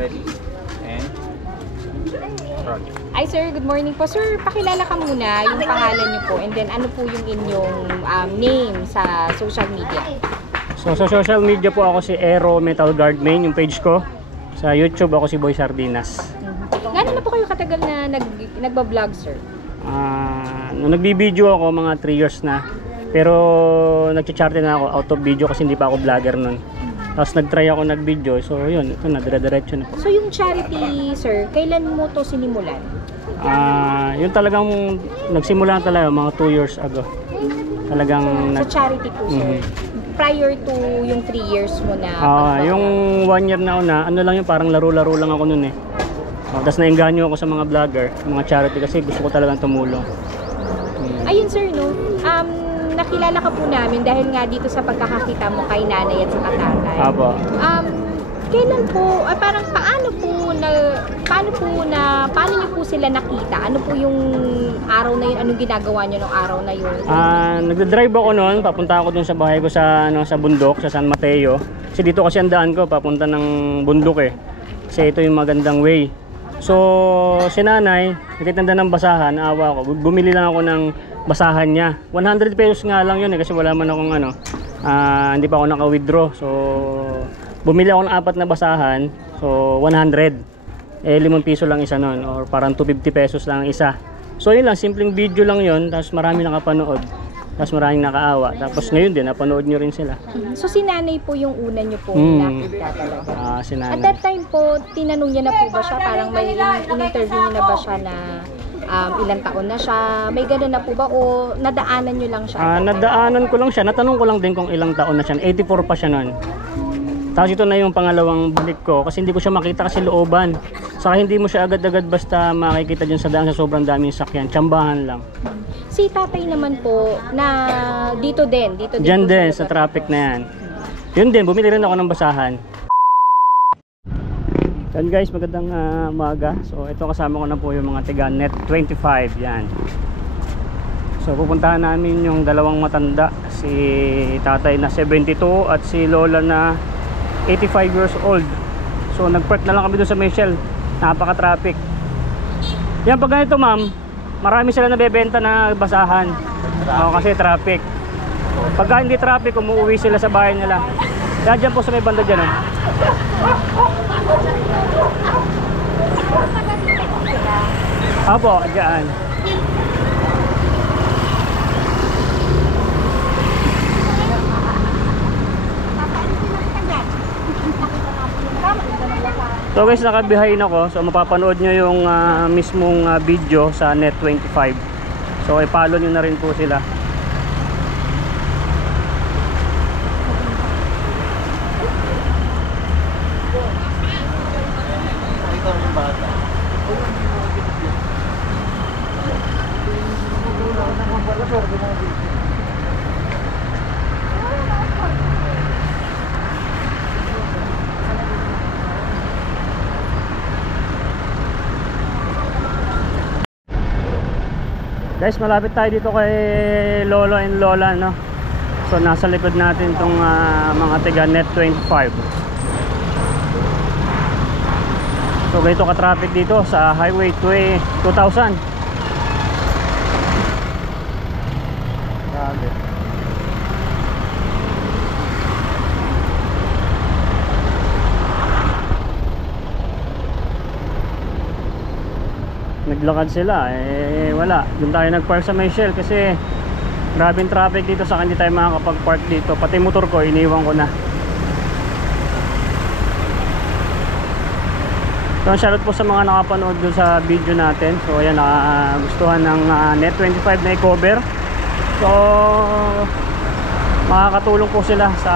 Ready? And front. Ay sir, good morning po. Sir, pakilala ka muna yung pangalan niyo po and then ano po yung inyong name sa social media. So sa social media po ako si Aero Metal Guard Main, yung page ko. Sa YouTube ako si Boy Sardinas. Gano'n na po kayo katagal na nagba-vlog sir? Nung nagbibideo ako mga 3 years na. Pero nagcha-charte na ako out of video kasi hindi pa ako vlogger nun. Tapos nag-try ako nag-video. So yun, ito na, dire-diretso na po. So yung charity sir, kailan mo to sinimulan? Yun talagang nagsimula talaga mga 2 years ago. Talagang Sa charity po sir? Prior to yung 3 years mo na yung 1 year na una, ano lang yung parang laro-laro lang ako nun eh. Tapos naengganyo ako sa mga vlogger, mga charity kasi gusto ko talagang tumulong. Ayun sir, no? Nakilala ka po namin dahil nga dito sa pagkakakita mo kay nanay at sa tatay. Apo. Kailan po, parang paano niyo po sila nakita? Ano po yung araw na yun? Anong ginagawa niyo nung araw na yun? Nagda-drive ako noon, papunta ako dun sa bahay ko sa bundok, sa San Mateo. Kasi dito kasi ang daan ko, papunta ng bundok eh. Kasi ito yung magandang way. So, si nanay, nakitanda ng basahan, naawa ako. Bumili lang ako ng basahan niya. 100 pesos nga lang yun eh, kasi wala man akong hindi pa ako naka-withdraw. So, bumili ako ng 4 na basahan. So, 100. 5 piso lang isa nun, or parang 250 pesos lang isa. So, yun lang, simpleng video lang yun, tapos marami nakapanood. Tapos maraming nakaawa. Tapos ngayon din, napanood nyo rin sila. So si nanay po yung una nyo po nakita talaga? Si nanay. At that time po, tinanong niya na po ba siya? Parang may in-interview niya na ba siya na ilang taon na siya? May gano'n na po ba? O nadaanan nyo lang siya? Nadaanan ko lang siya. Natanong ko lang din kung ilang taon na siya. 84 pa siya noon. Tapos ito na yung pangalawang balik ko. Kasi hindi ko siya makita kasi looban. Saka hindi mo siya agad-agad basta makikita dyan sa daan sa sobrang daming sakyan. Tsambahan lang. Si tatay naman po na dito din Diyan din sa traffic na yan. Yun din, bumili rin ako ng basahan. Yan guys, magandang umaga. So ito kasama ko na po yung mga tiga Net 25 yan. So pupuntahan namin yung dalawang matanda, si tatay na 72 at si lola na 85 years old. So nag-park na lang kami doon sa Michelle. Napaka-traffic. Yan, pag ganito ma'am, marami sila nabebenta na basahan. Kasi traffic. Pagka hindi traffic, umuwi sila sa bahay nila. Kaya dyan po sa may banda dyan. Apo, dyan. So guys, nakabihayin ako. So mapapanood nyo yung mismong video sa Net 25. So i-follow nyo na rin po sila. Guys, malapit tayo dito kay Lolo and Lola, no? So nasa likod natin itong mga tiga Net 25. So ganito ka-traffic dito sa Highway 2000. Grabe. Naglakad sila, wala. Doon tayo nag-park sa Michelle kasi grabing traffic dito, sa hindi tayo makakapag-park dito. Pati motor ko, iniwan ko na. So shoutout po sa mga nakapanood doon sa video natin. So ayan, nakagustuhan ng Net 25 na i-cover. So makakatulong po sila sa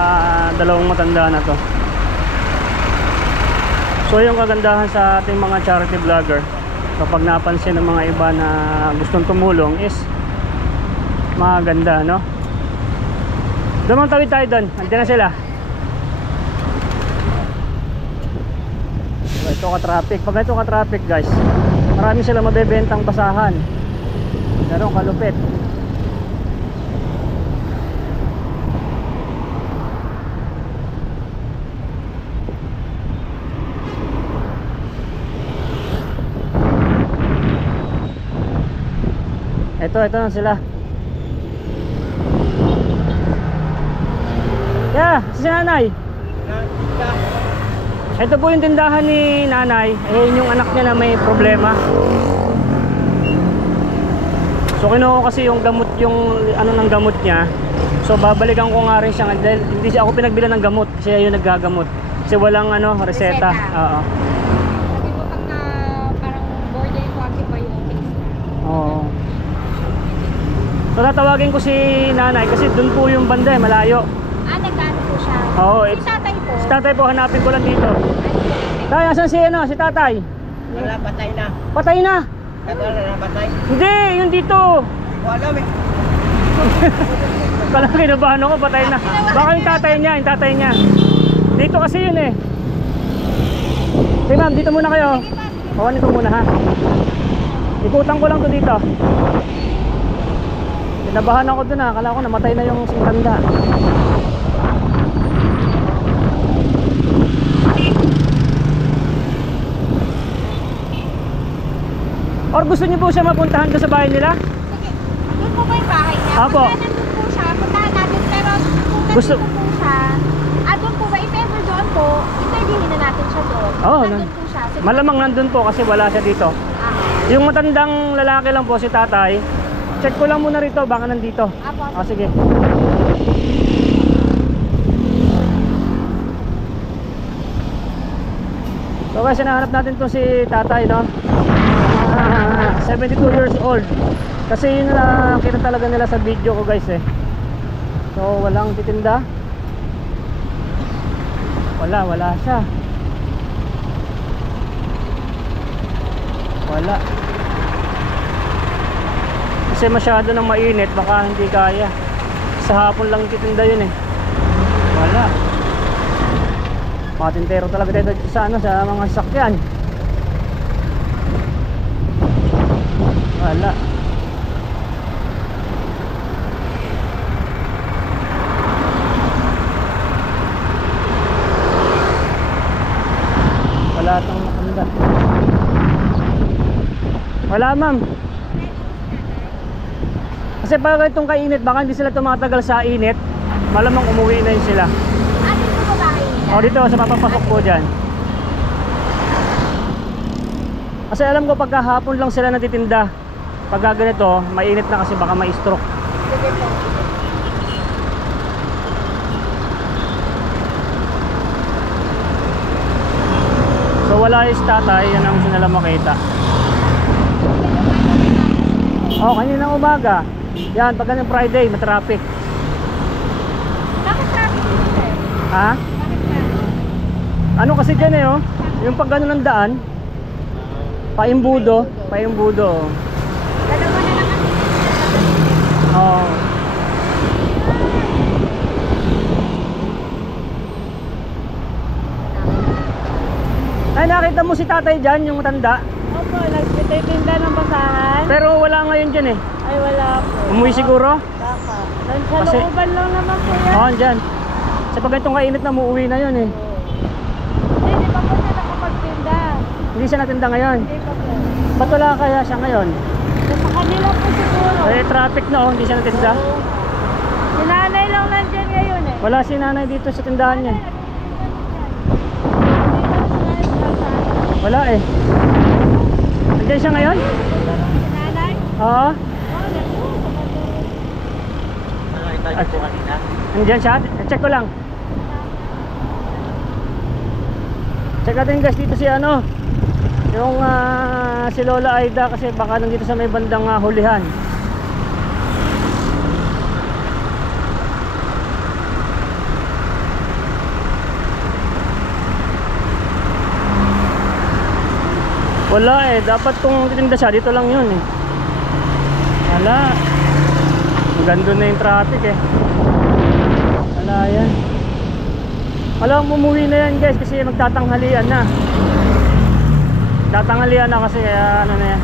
dalawang matanda na to. So yung kagandahan sa ating mga charity vlogger, kapag napansin ng mga iba na gustong tumulong is maganda, no? Doon tawid tayo doon, andiyan na sila. So, ito ka-traffic. Pag ito ka-traffic guys, marami sila mabebentang basahan. Ganun kalupit. ito na sila. Yeah, si nanay. Ito po yung tindahan ni nanay. Ayun yung anak niya na may problema. So kinuha ko kasi yung gamot, yung ano ng gamot niya. So babalikan ko nga rin siya dahil hindi siya ako pinagbilan ng gamot. Siya yung naggagamot. Kasi walang ano, reseta. Oo. Sabi mo pagka parang border kasi pa yung case na. Oo. So tatawagin ko si nanay kasi dun po yung banda, malayo. Nagkano po siya? Oo, Si tatay po. Si tatay po, hanapin ko lang dito. Tay, asan si ano, si tatay? Wala, patay na. Patay na. Tagal na patay. Hindi, yung dito. Hindi ko alam eh. Kala kinabahan ako, patay na. Baka yung tatay niya. Dito kasi yun eh. Sige ma'am, dito muna kayo. Hawanin ko muna ha. Ikutan ko lang to dito. Kinabahan ako dun ha. Kala ko namatay na yung singkanda. Or gusto niyo po siya mapuntahan doon sa bahay nila? Sige, doon po ba yung bahay niya? Apo. Pagka nandun po siya, puntahan natin. Pero kung Gusto- nandito po siya, doon po ba, if ever doon po, interviewin na natin siya doon. Oo, Nandun po siya. Sige. Malamang nandun po kasi wala siya dito. Yung matandang lalaki lang po si tatay. Check ko lang muna rito, baka nandito. Apo. Sige. So guys, hinahanap natin to si tatay, no? 72 years old. Kasi yun na nakita talaga nila sa video ko guys eh. So walang titinda. Wala siya. Wala. Kasi masyado nang mainit, baka hindi kaya. Sa hapon lang titinda yun eh. Wala. Matintero talaga tayo sa ano, sa mga sasakyan. Wala. Wala tong matanda. Wala ma'am. Kasi pag itong kainit, baka hindi sila tumatagal sa init. Malamang umuwi na yun sila. Dito po bahay niya? O dito sa papapasok po dyan. Kasi alam ko pagkahapon lang sila natitinda. Pagka ganito, mainit na kasi baka ma-stroke. Sige po. So wala yung tatay, yan ang sinala makita. O kaninang umaga. Yan, pag ganyan Friday, matraffic. Bakit traffic dito, sir? Ha? Bakit traffic? Ano kasi dyan eh oh. Yung pag gano'n ng daan, paimbudo. Oh. Dalawa na lang kasi. Oo. Ay, nakita mo si tatay dyan, yung matanda. Opo, nagtitinda ng basahan. Pero wala ngayon dyan eh. Ay, wala po. Umuwi siguro? Baka. Sa Kasi- looban lang naman po yan. Oo, dyan. Sa pag itong kainit na muuwi na yun eh. Hindi pa po siya nakapagtinda. Hindi siya natinda ngayon. Hindi pa po. Ba't wala kaya siya ngayon? Sa kanila po siguro. Eh, traffic na oh, hindi siya natinda. Si nanay lang nandyan ngayon eh. Wala si nanay dito sa tindahan niya. Wala eh. Nandiyan siya ngayon? Si nanay? Oo. Nakita niyo po kanina. Nandiyan siya? Check ko lang. Check natin guys dito si ano. Yung si Lola Aida kasi baka nandito sa may bandang hulihan. Wala eh, dapat kung titinda siya dito lang yun eh. Wala. Maganda na yung traffic eh. Wala yan. Wala, umuwi na yan guys kasi magtatanghalian na. Tatanghalian na kasi ano na yan.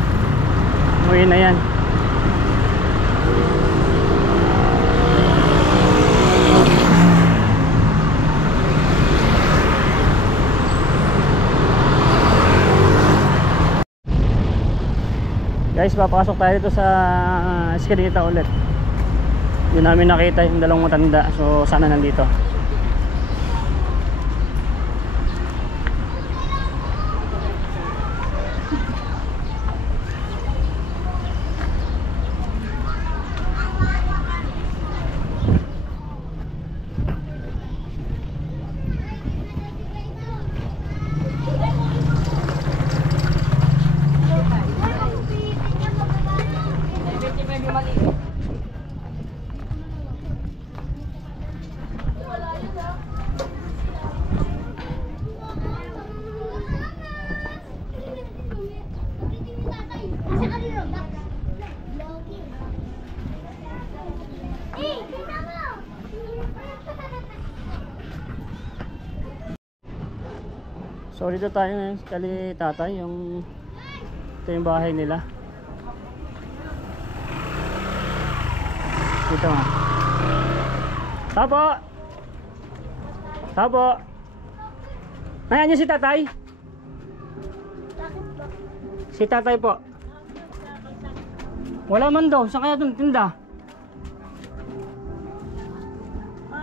Umuwi na yan. Guys, papasok tayo dito sa Escalita ulit. Doon namin nakita yung dalawang matanda. So sana nandito. So dito tayo ngayon kali tatay, ito yung bahay nila. Dito nga. Tapo! Tapo! Ayan niyo si tatay. Si tatay po. Wala man daw, saan kaya itong tinda?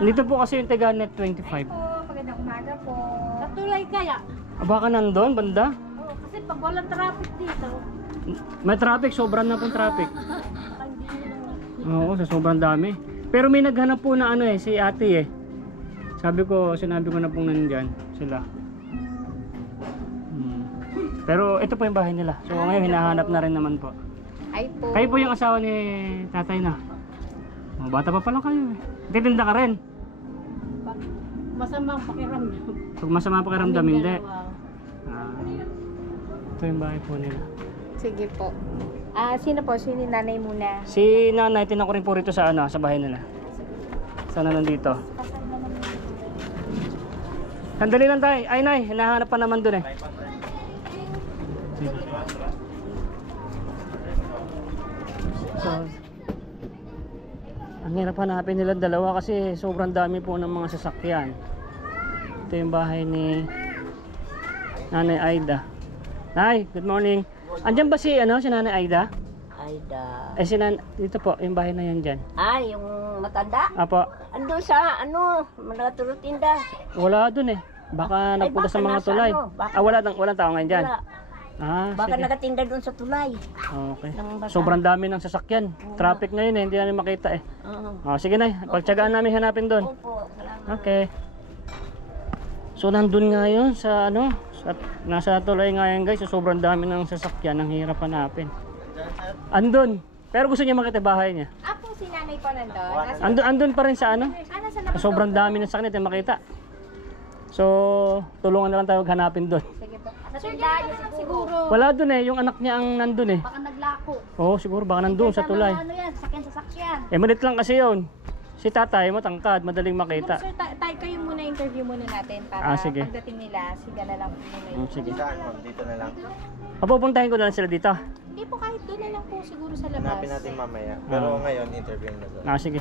Dito po kasi yung Teganet 25. Magandang umaga po. Sa tulay kaya? Baka nandun, banda? Oo, kasi pag walang traffic dito, May traffic, sobrang na pong traffic. hindi nyo Oo, sa sobrang dami. Pero may naghanap po na ano si ate sinabi ko na pong nandyan sila. Pero ito po yung bahay nila. So ngayon hinahanap na rin naman po. Ay po. Kayo po yung asawa ni tatay na. Bata pa pala kayo Titinda ka rin. masamang pakiramdam. Pag masama pakiramdam, hindi. Dalawa. Ito yung bahay po nila. Sige po. Sino po? Sino yung nanay muna? Si nanay, tinan ko rin po rito sa bahay nila. Sana nandito. Sandali lang tayo. Ay nay, hinahanap pa naman dun So, ang hirap hanapin nila dalawa kasi sobrang dami po ng mga sasakyan. Ito yung bahay ni Nanay Aida. Nay, good morning. Andyan ba si Nanay Aida? Aida. Dito po, yung bahay na yan dyan. Yung matanda? Apo, Ando sa, mga tulutinda. wala dun Baka nagpunta sa baka mga nasa tulay. baka Walang tao ngayon dyan. Wala. Baka Sige. nagatinda doon sa tulay. Okay. ng bata. Sobrang dami ng sasakyan. Traffic ngayon hindi namin makita Oo. Sige na, pagtsagaan namin hanapin doon. Opo, salamat. Okay. So nandun nga yun sa nasa tulay nga yan guys. So, sobrang dami ng sasakyan, ang hirap hanapin. Andun. Pero gusto niya makita bahay niya. Po, si nanay po nandun. Andun pa rin sa Nasa labas. Sobrang dami ng sakit yung makita. So, tulungan na lang tayo hanapin doon. Sige po. Natindahan niyo siguro. Wala doon yung anak niya ang nandun Baka naglako. Oo, siguro baka nandun sa tulay. Ano yan, sakyan. Malit lang kasi yun. Si tatay, matangkad, madaling makita. Sir, tayo kayo muna, interview muna natin para Sige. pagdating nila, siga na lang po muna yung... Sige. Saan mo? Dito na lang. Papupuntahin ko na lang sila dito. Hindi po, kahit doon na lang po siguro sa labas. Hanapin natin mamaya. Pero ngayon, interview na doon. Sige.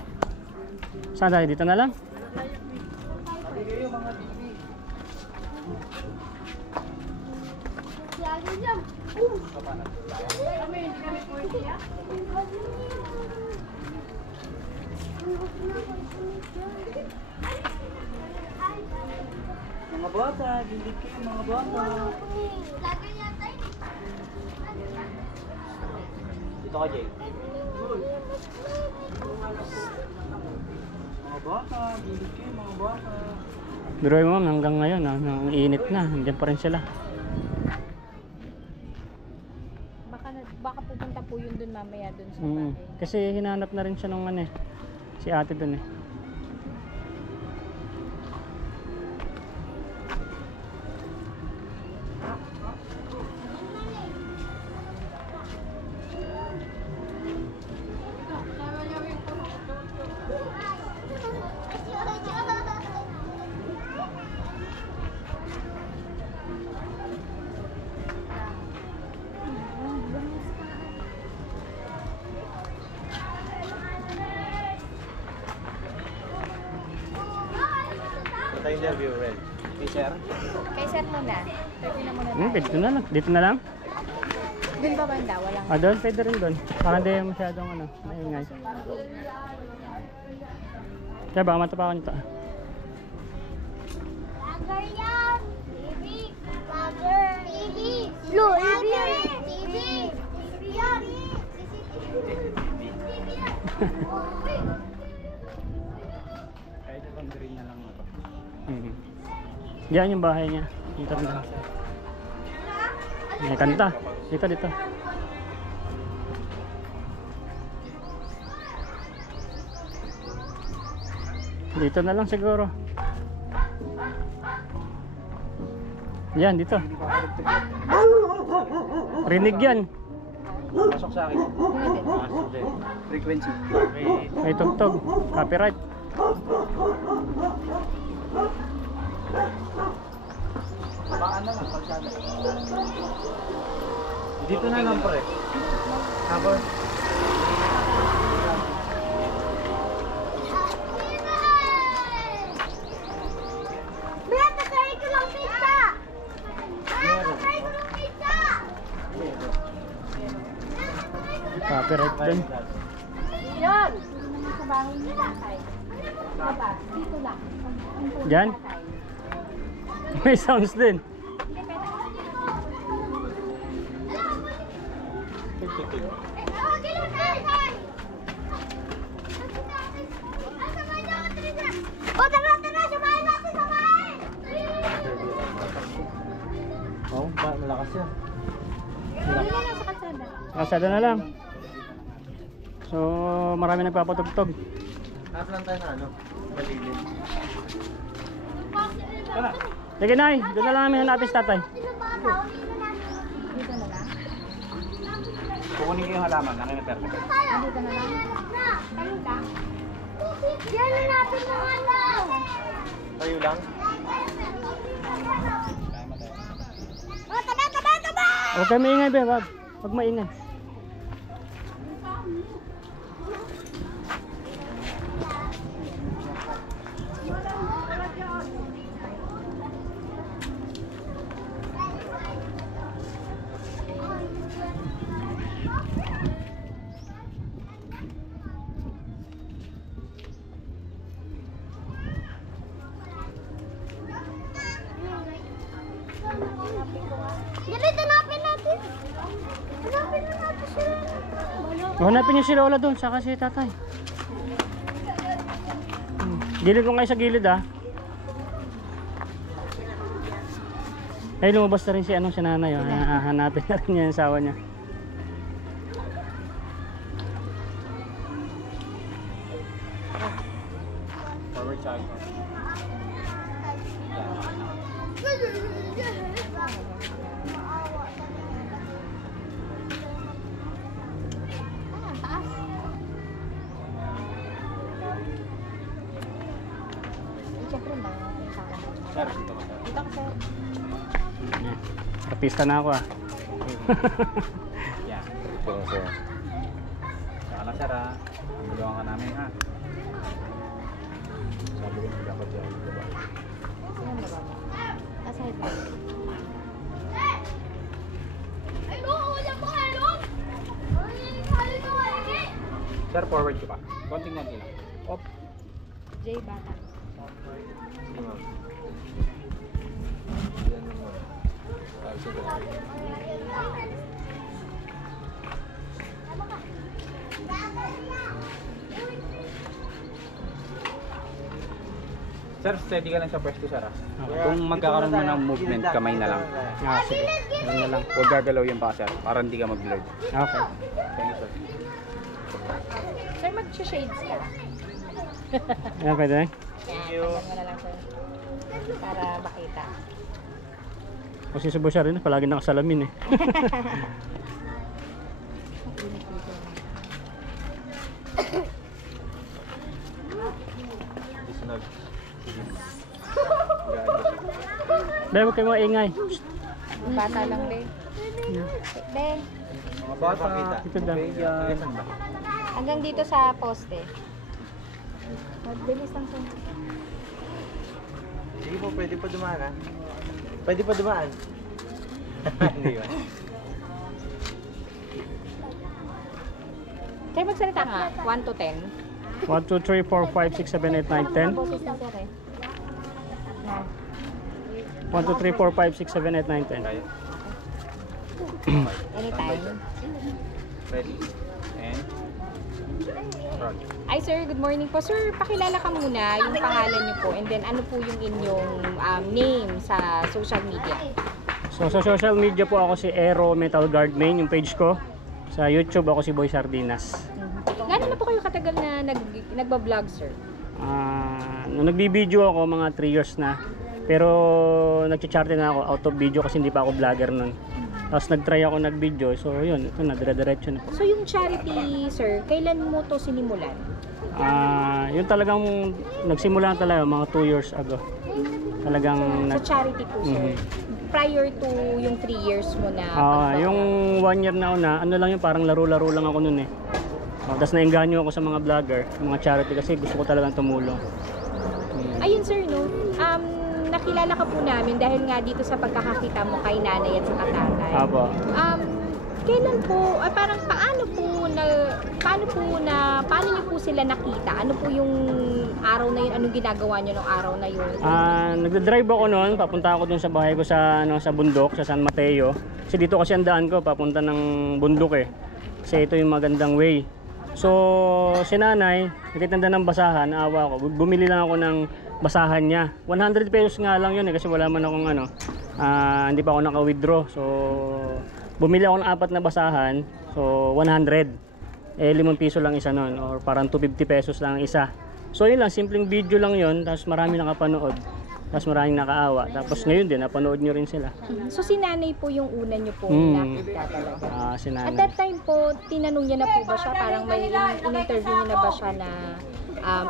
Saan tayo? Dito na lang? Mga bata, hindi kayo mga bata. Dito ka, Jay. Mga bata, hindi kayo mga bata. Biruin mo hanggang ngayon, ang init na. Nandiyan pa rin sila. Baka pupunta po yun dun mamaya dun sa Mm. bahay. Kasi hinanap na rin siya nung si ate dun Ito interview, Red. Okay, sir. Kay sir muna. Interview na muna tayo. Dito na lang. Dito na lang. Doon ba banda? Walang... Doon, pwede rin doon. Para hindi masyadong ano, maingay. Kaya baka matapakan nito. Vlogger yan! TV! Vlogger! TV! Blue! TV! TV! TV yan! CCTV yan! Kahit itong green na lang ito. Diyan yung bahay niya. Dito rin lang. May kanta. Dito, dito. Dito na lang siguro. Yan, dito. Rinig yan. Pasok sa akin. Frequency. May tugtog. Copyright. Baan na lang, kalsada. Dito na lang pre. Tapos, Brad, tatry ko lang pizza! Brad, tatry ko lang pizza! Copyright din. Yun! Sa bahay ni tatay. Baba, dito lang. Diyan? May sounds din. O, tara, tara! Samahin natin, samahin! oh, malakas yan. Hindi na lang sa kalsada. Kasada na lang. So, marami nagpapatugtog. Half lang tayo na ano, malilim. Sige, Nay. Doon na lang namin hanapin si tatay. Dito na lang. Kukunin ko yung halaman, nakina-perfect. Dito na lang. Tayo lang. Yan na natin yung alaw! Tayo lang? O, taba, taba, taba! Huwag kayo maingay, be. Huwag maingay. Dali, tanapin natin. Tanapin na natin sila. Hanapin niyo si Lola doon, saka si tatay. Gilid ko kayo sa gilid, ah. Ay, lumabas na rin si si nanay. Oh. Hanapin na rin niya yung asawa niya. Forward side. Siyempre na. Sir, dito ka sir. Dito ka, sir. Yan. Artista na ako, ah. Yan. Ito sir. Saka lang sir ha. Tulungan ka namin ha. Sabi ko dapat siya dito ba? Saan na ba mo? Aside ba? Hello, ulam mo, hello! Ay, ko, Sir, forward ko pa. Konting-konti lang. Op. J Bata. Sige ma'am. Yan naman. Sige. Sir, steady ka lang sa pwesto, sir. Ha? Kung magkakaroon mo ng movement, kamay na lang. Ah, sige. Yan na lang. Huwag gagalaw yung pa, sir. Para hindi ka mag-blurred. Okay. Thank you, sir. Sir, mag-shades ka. Yan, pwede. Thank you. Mo na lang, sir. Para makita. Kasi si Boss rin, palagi nakasalamin eh. Isunod. Be, huwag kayo maingay. Bata lang, be. Be, Mga bata, Ito daw. yan. hanggang dito sa poste. Bilis lang, sir. Sige po, pwede pa dumaan ha. Pwede pa dumaan. Hindi ba? Magsalita nga, 1 to 10. 1, 2, 3, 4, 5, 6, 7, 8, 9, 10. 1, 2, 3, 4, 5, 6, 7, 8, 9, 10. Kaya. Anytime. Ready. And roll. Ay sir, good morning po. Sir, pakilala ka muna yung pangalan niyo po and then ano po yung inyong name sa social media. So sa social media po ako si Aero Metal Guard Main, yung page ko. Sa YouTube ako si Boy Sardinas. Gano'n na po kayo katagal na nagba-vlog, sir? Nung nagbibideo ako mga 3 years na. Pero nagcha-charte na ako out of video kasi hindi pa ako vlogger nun. Tapos nag-try ako nag-video. So yun, ito na, dire-diretso na po. So yung charity, sir, kailan mo to sinimulan? Yun talagang nagsimula na talaga mga 2 years ago. Talagang Sa charity po, sir. Prior to yung 3 years mo na yung 1 year na una, ano lang yun, parang laro-laro lang ako nun eh. Tapos naengganyo ako sa mga vlogger, mga charity kasi gusto ko talagang tumulong. Ayun sir, no? Nakilala ka po namin dahil nga dito sa pagkakakita mo kay nanay at sa tatay. Apo. Kailan po, parang paano niyo po sila nakita? Ano po yung araw na yun? Anong ginagawa niyo nung araw na yun? Nagda-drive ako noon, papunta ako dun sa bahay ko sa sa bundok, sa San Mateo. Kasi dito kasi ang daan ko papunta ng bundok eh. Kasi ito yung magandang way. So, si nanay, nagtitinda ng basahan, awa ko. Bumili lang ako ng basahan niya. 100 pesos nga lang yun eh kasi wala man akong hindi pa ako naka-withdraw. So, bumili ako ng 4 na basahan. So, 100. 5 piso lang isa nun or parang 250 pesos lang isa. So yun lang, simpleng video lang yun, tapos marami nakapanood, tapos maraming nakaawa, tapos ngayon din napanood nyo rin sila. So si nanay po yung una nyo po nakita talaga? Si At nanay. that time po, tinanong niya na po ba siya? Parang may in-interview niya na ba siya na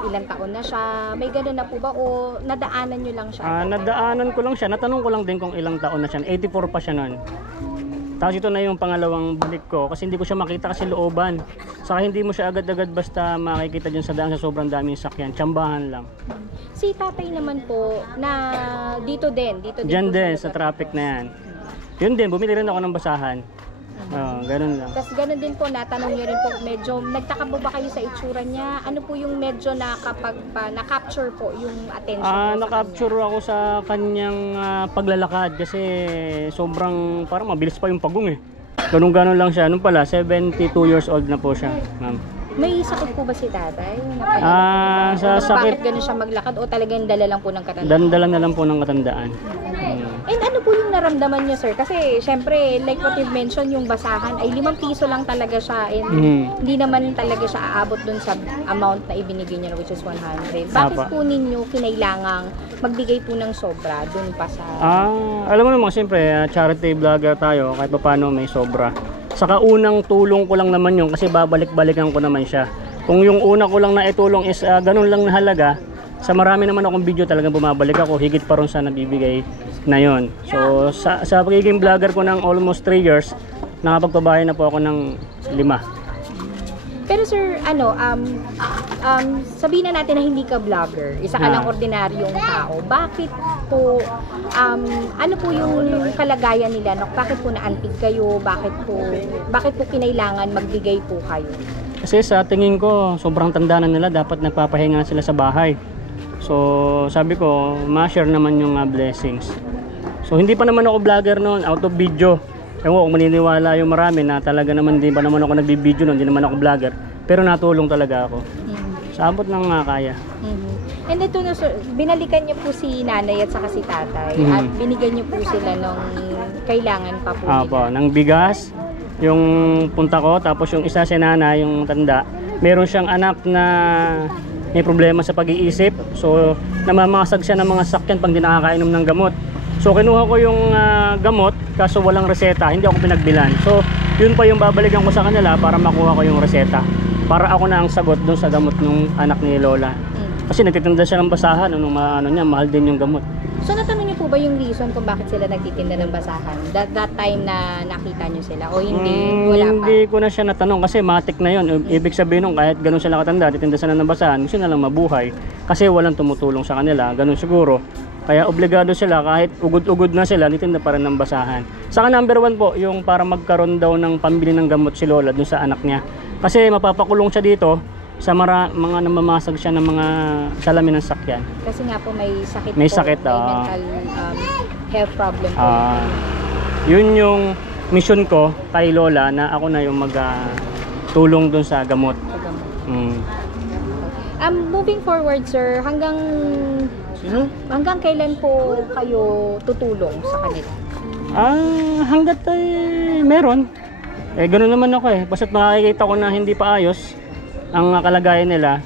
ilang taon na siya? May gano'n na po ba o nadaanan nyo lang siya? Nadaanan ko lang siya, natanong ko lang din kung ilang taon na siya, 84 pa siya nun. Tapos ito na yung pangalawang balik ko kasi hindi ko siya makita kasi looban. Saka hindi mo siya agad-agad basta makikita dyan sa daan sa sobrang daming sakyan. Tsambahan lang. Si tatay naman po na dito din Diyan po din sa sa traffic na yan. Yun din, bumili rin ako ng basahan. Ganun lang. Tapos ganun din po, natanong niyo rin po, medyo nagtaka po ba kayo sa itsura niya? Ano po yung medyo na-capture po yung attention po sa Na-capture ako sa kanyang paglalakad kasi sobrang parang mabilis pa yung pagong eh. Ganun-ganun lang siya. Nung pala, 72 years old na po siya, ma'am. May sakit po ba si tatay? Sa sakit, Bakit ganun siya maglakad o talagang dala lang po ng katandaan? dandala na lang po ng katandaan. And ano po yung naramdaman niyo, sir? Kasi syempre, like what you've mentioned, yung basahan ay 5 piso lang talaga siya and hindi naman talaga siya aabot dun sa amount na ibinigay niya which is 100. Bakit Apa. po ninyo kinailangang magbigay po ng sobra dun pa sa... Alam mo naman, siyempre, charity vlogger tayo, kahit pa paano may sobra. Saka unang tulong ko lang naman yun kasi babalik-balikan ko naman siya. Kung yung una ko lang na itulong is ganun lang na halaga, sa marami naman akong video talagang bumabalik ako, higit pa ron sa nabibigay na yon. So sa pagiging vlogger ko ng almost 3 years, nakapagpabahay na po ako ng 5. Pero sir, sabihin na natin na hindi ka vlogger, isa ka lang ordinaryong tao. Bakit po, ano po yung kalagayan nila? No? Bakit po naantig kayo? Bakit po kinailangan magbigay po kayo? Kasi sa tingin ko, sobrang tanda na nila, dapat nagpapahinga sila sa bahay. So sabi ko, ma-share naman yung blessings. So hindi pa naman ako vlogger noon, out of video. Ewan ko kung maniniwala yung marami na talaga naman hindi pa naman ako nagbibideo noon, hindi naman ako vlogger. Pero natulong talaga ako. Sa abot ng kaya. And ito na sir, binalikan niyo po si nanay at saka si tatay at binigyan niyo po sila ng kailangan pa po nila. Ng bigas, yung punta ko, tapos yung isa si nanay, yung tanda, meron siyang anak na may problema sa pag-iisip. So namamasag siya ng mga sakyan pag di nakakainom ng gamot. So kinuha ko yung gamot kaso walang reseta, hindi ako pinagbilan. So yun pa yung babalikan ko sa kanila para makuha ko yung reseta. Para ako na ang sagot dun sa gamot ng anak ni Lola. Kasi nagtitinda siya ng basahan, mahal din yung gamot. So natanong niyo po ba yung reason kung bakit sila nagtitinda ng basahan? That time na nakita niyo sila o hindi? Wala pa? Hindi ko na siya natanong kasi matik na yun. Ibig sabihin nung kahit ganun sila katanda, titinda sila ng basahan, gusto na lang mabuhay. Kasi walang tumutulong sa kanila, ganun siguro. Kaya obligado sila kahit ugod-ugod na sila, titinda pa rin ng basahan. Saka number 1 po, yung para magkaroon daw ng pambili ng gamot si Lola dun sa anak niya. Kasi mapapakulong siya dito sa mga namamasag siya ng mga salamin ng sakyan. Kasi nga po may sakit May po. sakit, May mental health problem po. Yun yung mission ko kay Lola na ako na yung tulong dun sa gamot. Moving forward, sir, hanggang kailan po kayo tutulong sa kanila? Hanggat ay meron. Ganoon naman ako basta't makikita ko na hindi pa ayos ang kalagayan nila,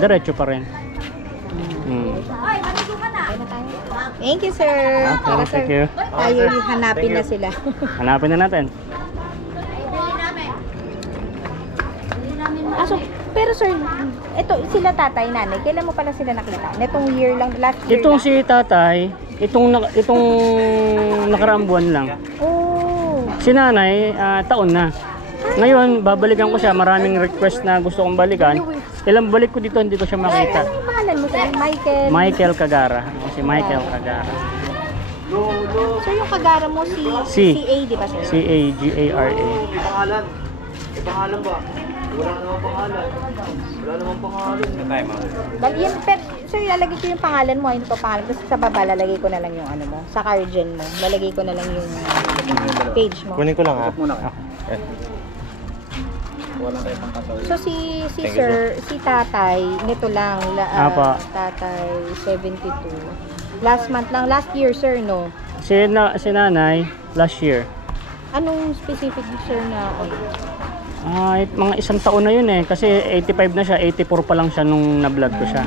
diretso pa rin. Thank you, sir. Para sir, thank you. tayo hanapin na sila. Hanapin na natin. Pero sir, ito sila tatay, nanay, kailan mo pala sila nakita? Netong year lang, last year Itong lang? si tatay, itong nakaraang buwan lang. Oh. Si nanay, taon na. Ngayon, babalikan ko siya. Maraming request na gusto kong balikan. Ilang balik ko dito, hindi ko siya makita. Ano yung pangalan mo, sir? Michael? Michael Kagara. Si Michael Kagara. Sir, yung Kagara mo CA, di ba, sir? C-A-G-A-R-A. Pangalan. May pangalan ba? Wala namang pangalan. Wala namang pangalan. Tayo, ma'am. Yan, pero, sir, lalagay ko yung pangalan mo, hindi pa pangalan. Tapos sa baba, lalagay ko na lang yung ano mo. Sa Cargen mo, lalagay ko na lang yung page mo. Kunin ko lang ha. Muna ka. Wala tayong pangkasal. So si sir, si tatay, nito lang, Apa. tatay 72. Last month lang, last year, sir, no? Si nanay, last year. Anong specific, sir, na Mga isang taon na yun kasi 85 na siya, 84 pa lang siya nung na-vlog ko siya.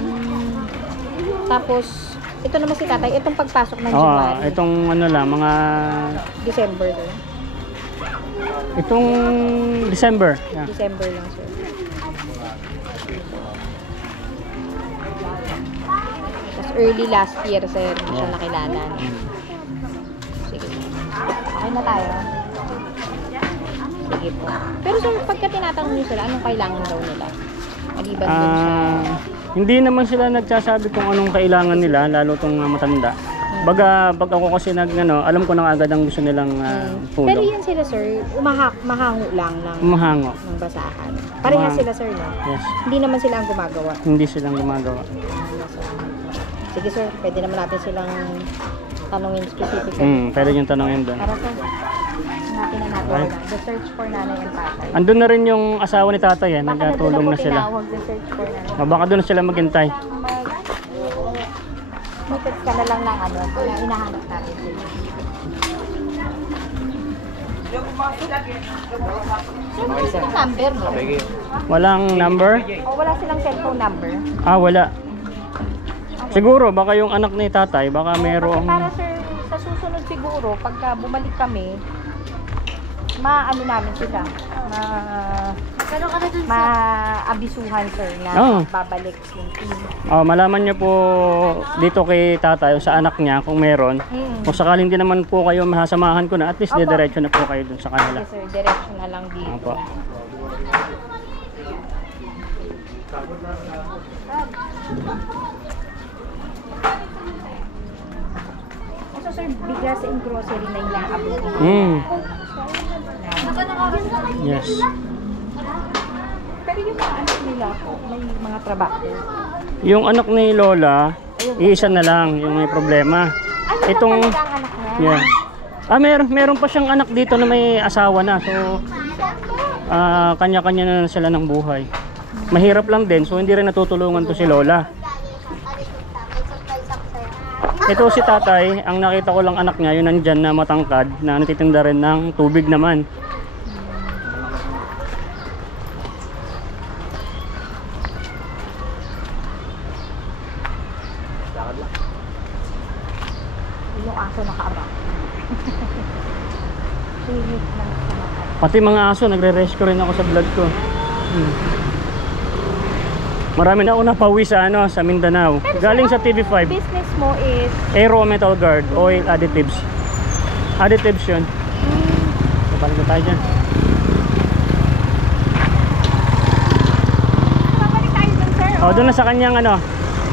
Tapos, ito naman si tatay, itong pagpasok ng January. Itong ano lang, mga December din. itong December. Yeah. December lang, sir. Tapos early last year, sir, hindi siya nakilala. Sige. Okay na tayo. Sige po. Pero sir, pagka tinatanong niyo sila, anong kailangan daw nila? Maliban dun sa... Hindi naman sila nagsasabi kung anong kailangan nila, lalo tong matanda. Pag ako kasi alam ko na agad ang gusto nilang tulong. Pero yan sila, sir, mahango lang Mahango. ng basahan. Parehas sila, sir, no? Yes. Hindi naman sila ang gumagawa. Hindi silang gumagawa. Sige, sir, pwede naman natin silang tanungin specifically. Pwede yung tanongin doon. Para sir, hanapin na natin Right. The Search for Nanay and Tatay. Andun na rin yung asawa ni tatay, Baka nagtulong na po sila. tinawag The Search for Nanay. Baka doon na sila maghintay. Mag-text ka na lang ng kung hinahanap natin sila. Sir, wala silang number, no? Walang number? O wala silang cellphone number? Wala. Siguro, baka yung anak ni tatay, baka merong... Para sir, sa susunod siguro, pagka bumalik kami, maano namin sila, maabisuhan, sir, na babalik yung team. Malaman niyo po dito kay tatay, sa anak niya, kung meron. Kung sakaling din naman po kayo mahasamahan ko na, at least diretso na po kayo dun sa kanila. Yes, sir, diretso na lang dito. Opo. So sir, bigas and grocery na yung aabot. Yes. Pero yung mga anak nila po, may mga trabaho. Yung anak ni Lola, iisa na lang yung may problema. Itong Talaga ang anak niya? meron pa siyang anak dito na may asawa na. So kanya-kanya na sila ng buhay. Mahirap lang din, so hindi rin natutulungan to si Lola. Ito si tatay, ang nakita ko lang anak niya, yun nandyan na matangkad, na natitinda rin ng tubig naman. Yung aso nakaabang. Sihit lang sa mata. Pati mga aso, nagre-rescue rin ako sa vlog ko. Marami na ako napawi sa Mindanao. Galing sa TV5. Business mo is... Aero Metal Guard, oil additives. Additives yun. Balik na tayo dyan. Babalik tayo dun, sir. Doon na sa kanyang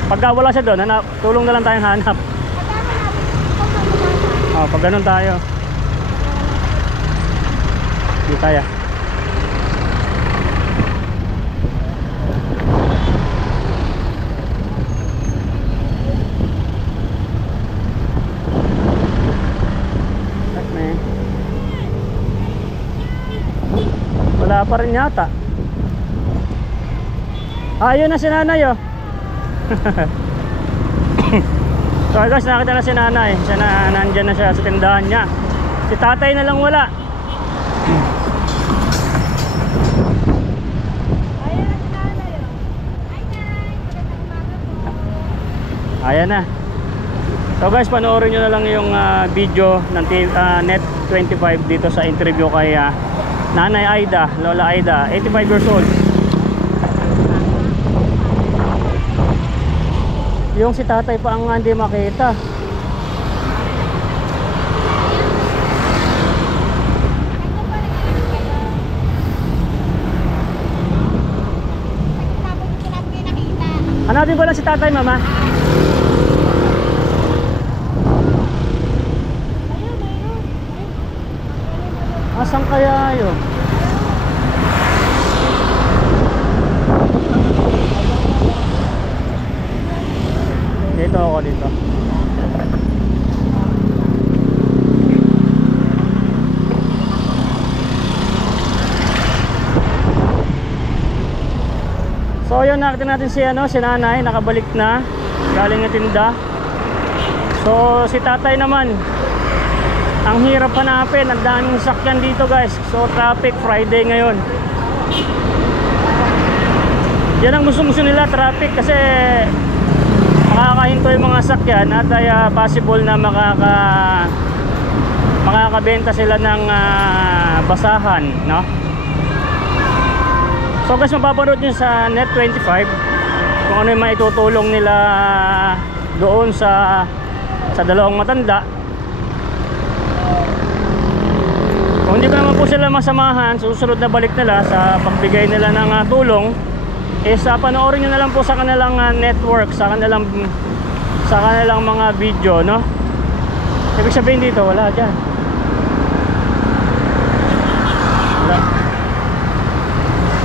pagka wala siya doon, tulong na lang tayong hanap. Pag ganun tayo. Hindi tayo. Wala pa rin yata. Ayun na si nanay oh. So guys, nakita na si nanay. Siya na, nandyan na siya sa tindahan niya. Si tatay na lang wala. Ayan na. So guys, panoorin nyo na lang yung video ng Net25 dito sa interview kay Nanay Aida, Lola Aida, 85 years old. Yung si tatay pa ang hindi makita. Hanapin ko lang si tatay, mama. Asan kaya yun? Dito ako dito. So yun, nakita natin si si nanay, nakabalik na galing ng tinda. So si tatay naman, ang hirap hanapin, ang daming sakyan dito guys. So traffic, Friday ngayon. Yan ang gusto nila, traffic, kasi makakahinto yung mga sakyan at ay possible na makakabenta sila ng basahan, no? So guys, mapapanood nyo sa Net25 kung ano yung maitutulong nila doon sa dalawang matanda. Kung hindi ko naman po sila masamahan, susunod na balik nila sa pagbigay nila ng tulong, is panoorin nyo na lang po sa kanilang network, sa kanilang mga video, no? Ibig sabihin dito, wala dyan. Wala.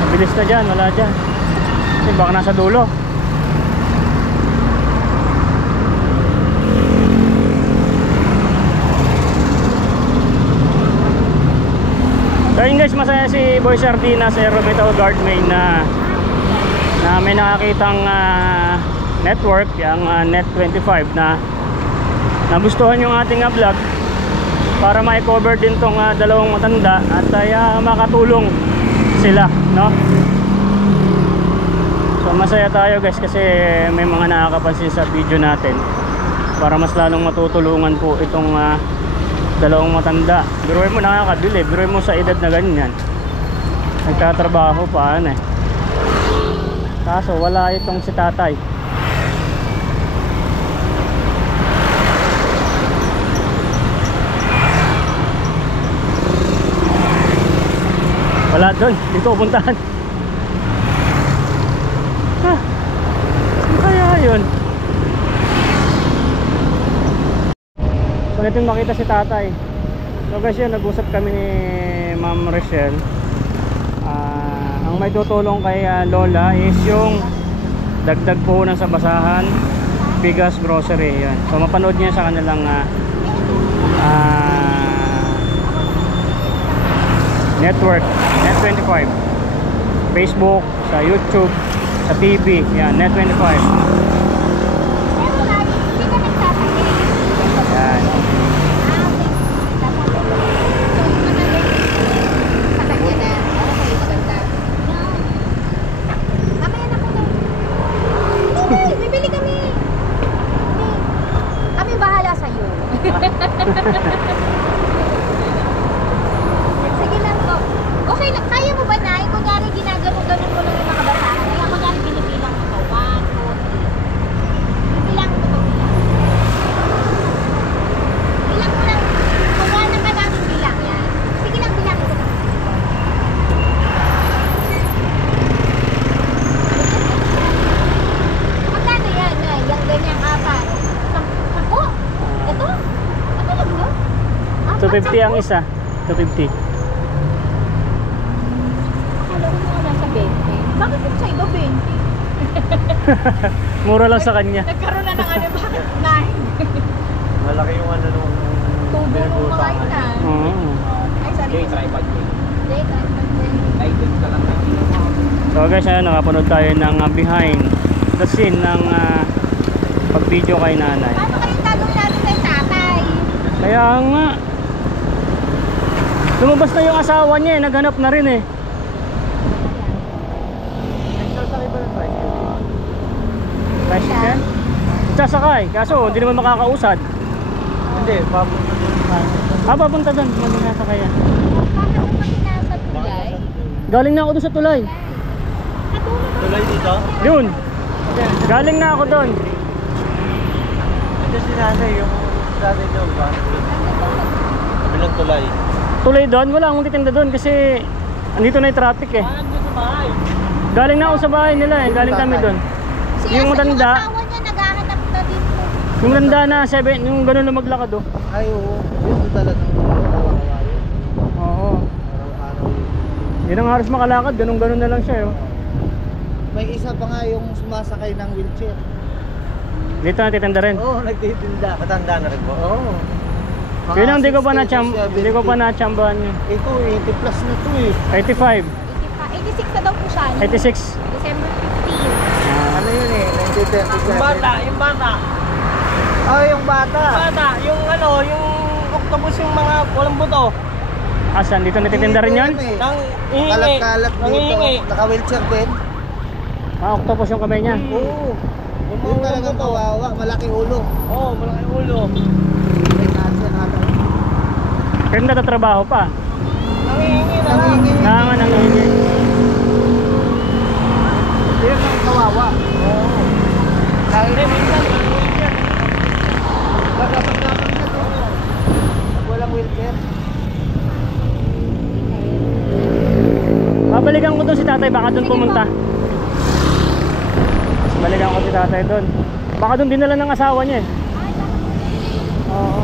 Mabilis na dyan, wala dyan. Kasi baka nasa dulo. So yun guys, masaya si Boy Sardina sa Romito Guardmain na may nakakitang network, yung Net25 na nagustuhan yung ating vlog para ma-cover din tong dalawang matanda at makatulong sila, no? So masaya tayo guys kasi may mga nakakapansin sa video natin para mas lalong matutulungan po itong dalawang matanda. Biruin mo, nakakabili, biruin mo sa edad na ganyan, nagtatrabaho pa kaso wala itong si tatay. Wala doon, dito puntahan. Ano kaya yun? So ito yung makita si tatay. So guys, yun, nag-usap kami ni Ma'am Rochelle. Ang may tutulong kay Lola is yung dagdag puhunan sa basahan, bigas, grocery, yan. So mapanood niya sa kanilang network, Net25, Facebook, sa YouTube, sa TV, yan, Net25. Yan. Bibili kami. Kami bahala sa'yo. Sige lang po. Okay lang. Kaya mo ba na? Kunyari ginagano-ganon mo lang yung mga basahan. Kaya kunyari binibilang mo. 1, 2, 3. Bibilang mo ito. Bilang mo lang. Kung wala ka namin bilang yan. Sige lang, bilang mo. Magkano yan? Yung ganyang apat. 10? Ito? Ano lang no? 250 ang isa, 250. Akala ko nga nasa 20. Bakit yung sa iba 20? Mura lang sa kanya. Nagkaroon na ng ano, bakit 9? Malaki yung nung Tubo mo mga ina. Oo. Ay, sorry. Okay, tripod. Hindi, tripod. So guys, ayan, nakapanood tayo ng behind the scene ng pag-video kay nanay. Paano kayo tanong natin kay tatay? Kaya nga, lumabas na yung asawa niya eh, naghanap na rin eh. Tricycle? Sasakay, kaso hindi naman makakausad. Hindi, papunta doon. Papunta doon, hindi nasakay yan. Bakit mo kasi nasa tulay? Galing na ako doon sa tulay. Tulay dito? Yun, galing na ako doon. Ito si nanay, yung nanay doon ba? Kabilang tulay. Tulay doon, wala akong titinda doon kasi andito na yung traffic eh. Galing na ako sa bahay nila eh, galing kami doon. Yung matanda, Yung asawa niya naghahanap na dito. yung matanda na 7, yung gano'n na maglakad oh. Ay, oo. Ito talagang kawawa yun. Oo. Araw-araw yun. Yun ang halos makalakad, ganun-ganun na lang siya oh. May isa pa nga yung sumasakay ng wheelchair. Dito na titinda rin. Oo, nagtitinda. Matanda na rin po? Oo. Yun ang hindi ko pa na-chambahan yun. Ito, 80 plus na to eh. 85, 86 na daw po siya. 86. December 15. Ano yun eh, 1937. Yung bata. Yung bata. Yung ano, yung octopus yung mga walang buto. Asan? Dito natitinda rin yan? Nang kalat-kalat dito. Naka-wheelchair din. Ah, octopus yung kamay niya. Oo. Yung talagang kawawa, malaki ulo. Oo, malaki ulo. May cancer ata. Pero natatrabaho pa. Nangihingi na lang. Nangihingi. Yun ang kawawa. Oo. Dahil minsan, Pagkapagkapag na to. Walang wheelchair. Babalikan ko doon si tatay, baka doon pumunta. Balikan ko si tatay doon. Baka doon dinala ng asawa niya eh. Oo.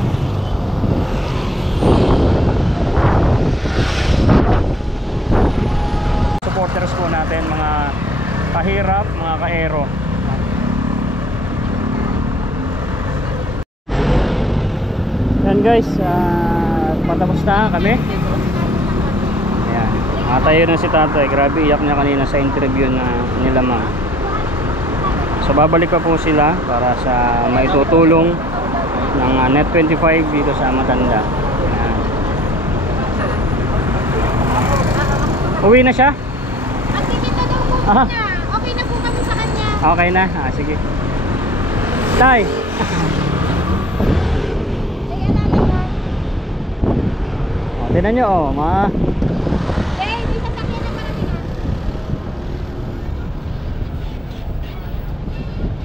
Supporters po natin, mga kahirap, mga ka-aero. Yan guys, patapos na kami. Ayan, matayo na si tatay. Grabe, iyak niya kanina sa interview na nila ma'am. So babalik pa po sila para sa maitutulong ng Net25 dito sa Matanda. Ayan. Uwi na siya? At titinda daw po Aha. na. Okay na po kami sa kanya. Okay na? Sige. Tay! Tignan nyo oh, Di sasakyan na marami na.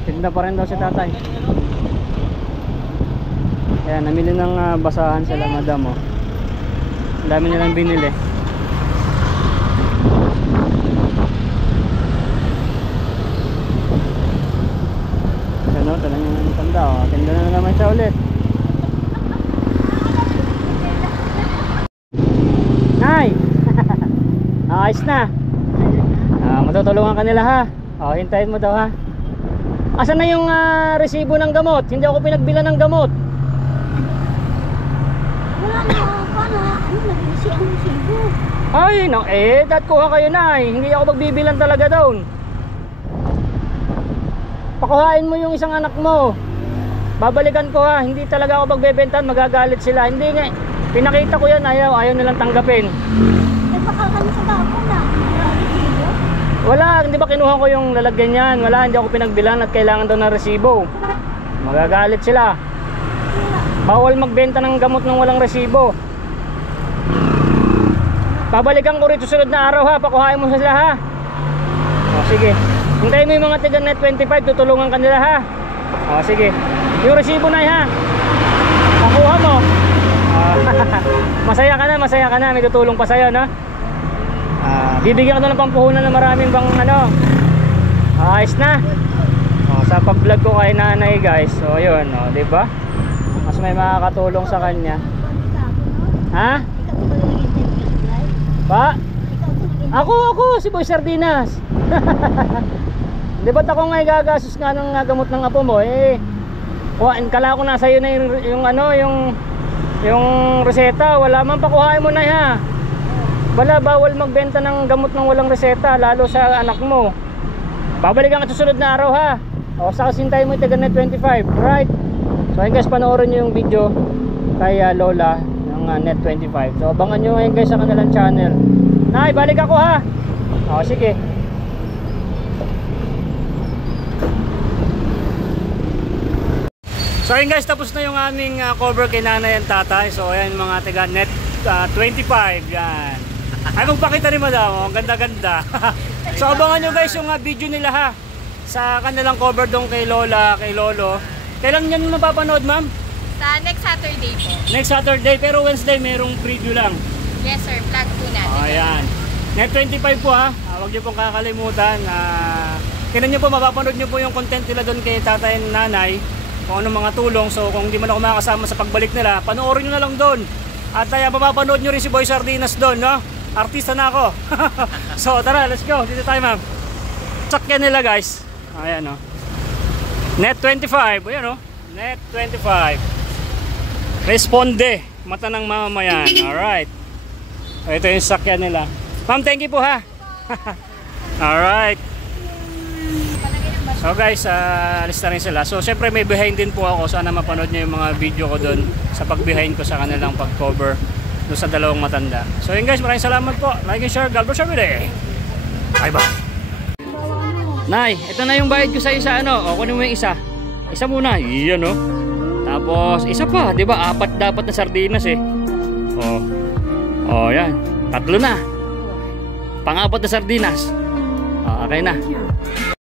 tinda pa rin daw si tatay. Ayan, namili ng basahan sila madam oh. Ang dami nilang binili. Ano, talang yung tanda oh. Tinda na naman siya ulit. Nay! Ayos na. Matutulungan ka nila ha. O, hintayin mo daw ha. Asan na yung resibo ng gamot? Hindi ako pinagbilan ng gamot. Wala na. Paano? Ano nag-isi ang resibo? Ay, no, dat kuha kayo na eh. Hindi ako magbibilan talaga doon. Pakuhain mo yung isang anak mo. Babalikan ko ha. Hindi talaga ako magbebentan. Magagalit sila. Hindi nga. Pinakita ko yan. Ayaw nilang tanggapin. Eh baka kami sa tapo na. Wala resibo? Wala. Hindi ba kinuha ko yung lalagyan yan? Wala. Hindi ako pinagbilan at kailangan daw ng resibo. Magagalit sila. Bawal magbenta ng gamot ng walang resibo. Babalikan ko rito sunod na araw ha. Pakuhain mo sila ha. O sige. Hintayin mo yung mga tiga Net25. Tutulungan ka nila ha. O sige. Yung resibo na ha. Pakuha mo. Masaya ka na. May tutulong pa sa'yo no. Bibigyan ka na ng pampuhunan ng maraming bang ano. Ayos na. Sa pag-vlog ko kay nanay guys. So yun o. Diba? Mas may makakatulong sa kanya. Ha? Pa? Ako, si Boy Sardinas. Di ba't ako nga igagastos nga ng gamot ng apo mo eh. Kala ko nasa iyo na yung ano, yung reseta. Wala man, pakuhain mo na ha. Wala, bawal magbenta ng gamot ng walang reseta, lalo sa anak mo. Babalikan ka susunod na araw ha. O sa kasintay mo taga Net 25, right? So ayun guys, panoorin nyo yung video kay Lola ng Net 25. So abangan nyo ngayon guys sa kanilang channel. Nay, balik ako ha. O sige. So ayun guys, tapos na yung aming cover kay nanay and tatay. So ayan mga taga Net 25 yan. Ay magpakita rin madam, ang ganda-ganda. So abangan nyo guys yung video nila ha, sa kanilang cover doon kay Lola, kay Lolo. Kailan yan mapapanood ma'am? Sa next Saturday po. Next Saturday, pero Wednesday merong preview lang. Yes sir, vlog po natin. Ayan. Net 25 po ha, huwag nyo pong kakalimutan. Kailan nyo po, mapapanood nyo po yung content nila doon kay tatay and nanay, kung anong mga tulong. So kung hindi man ako makakasama sa pagbalik nila, panoorin nyo na lang doon. At mapapanood nyo rin si Boy Sardinas doon, no? Artista na ako. So tara, let's go. Dito tayo ma'am. Sakyan nila guys. Ayan o. Net 25. Ayan o. Net 25. Responde. Mata ng mamamayan. Alright. Ito yung sakyan nila. Ma'am, thank you po ha. Alright. So guys, alis na rin sila. So syempre may behind din po ako. Sana mapanood nyo yung mga video ko doon sa pag-behind ko sa kanilang pag-cover doon sa dalawang matanda. So yun guys, maraming salamat po. Like and share. God bless everyday. Bye bye. Nay, ito na yung bayad ko sa isa ano. O kunin mo yung isa. Isa muna. Iyan o. Tapos isa pa, 'di ba? 4 dapat na sardinas eh. Oh, yan. 3 na. Pang-4 na sardinas. Okay na.